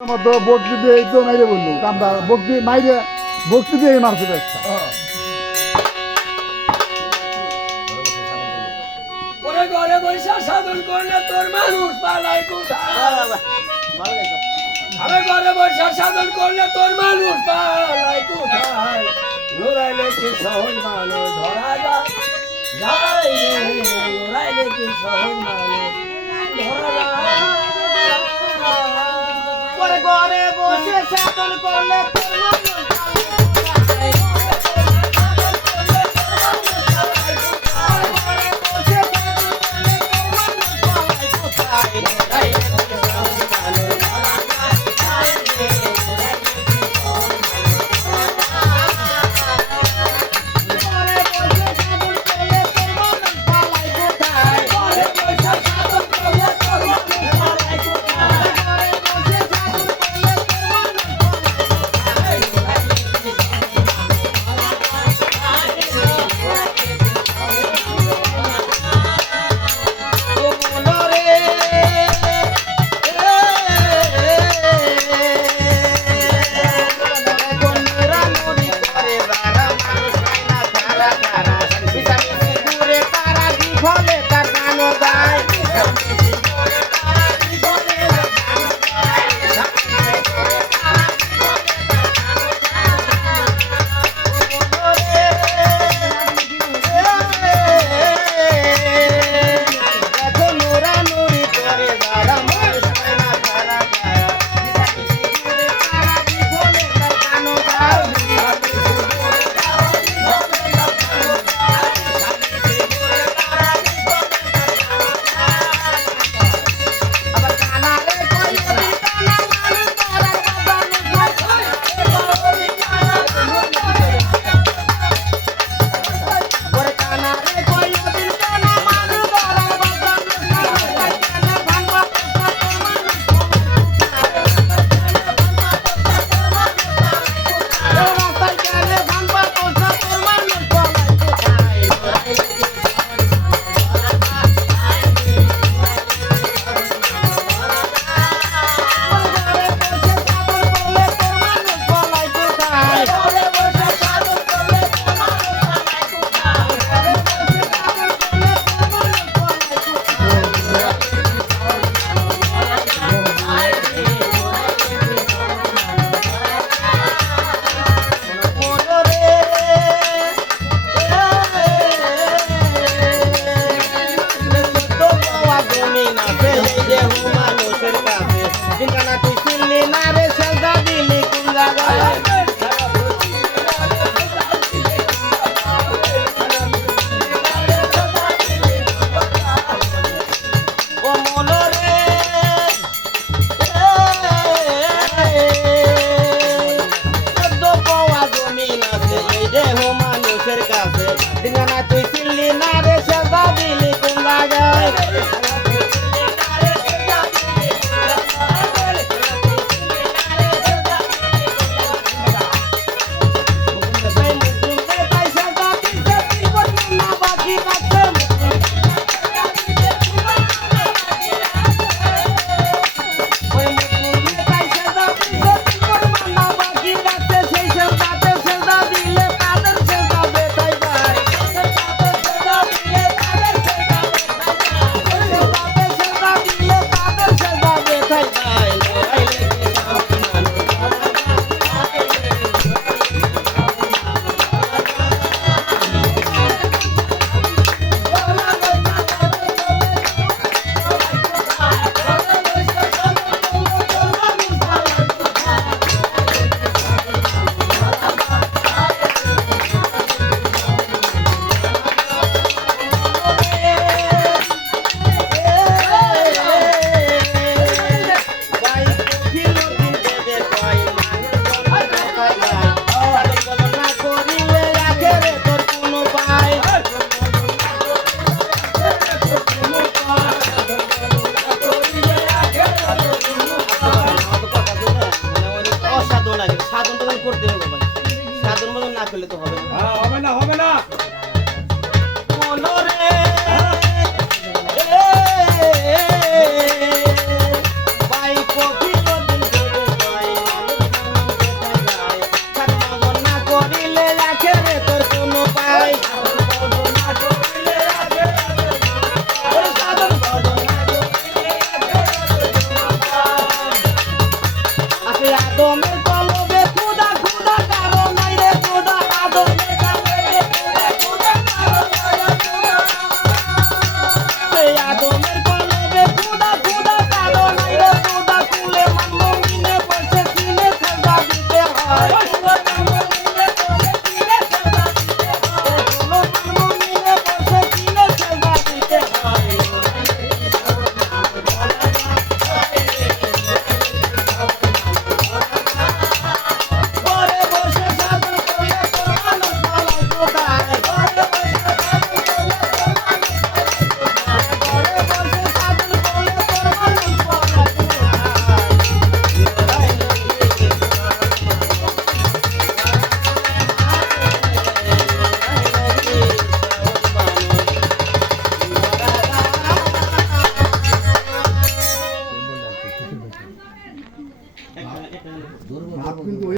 মধ্যে বকরি দিয়ে এই তো মাইরে বললো আমরা বকরি মাইরে বকরি দিয়ে মারছে ব্যবসা ওরে ঘরে বৈশা সাধন করলে তোর মানুষ পালাই কোথায় আরে ঘরে বৈশা সাধন করলে তোর মানুষ পালাই কোথায় লড়াইলে কি সহজ মানুষ ধরা যায় যায় রে লড়াইলে কি সহজ মানুষ ধরা যায় ওরে ঘরে বসে সাধন করলে তোর মানুষ পালাই তুই চিনলি না রে সেজদা দিলি কোন জায়গায় করতে হবে ভাই সাধন মতন না করলে তো হবে না হবে না মনরে ভাই কফি কদিন ধরে আদমের কলবে খুদা খুদা কারো নাই রে খুদা আদমের কলবে খুদা কারো নাই রে খুদা সেই আদমের কলবে খুদা খুদা কারো নাই রে খুদা কুলে মানব মিনে বসে কিনে সাজা দিতে হয় ভাত কিন্তু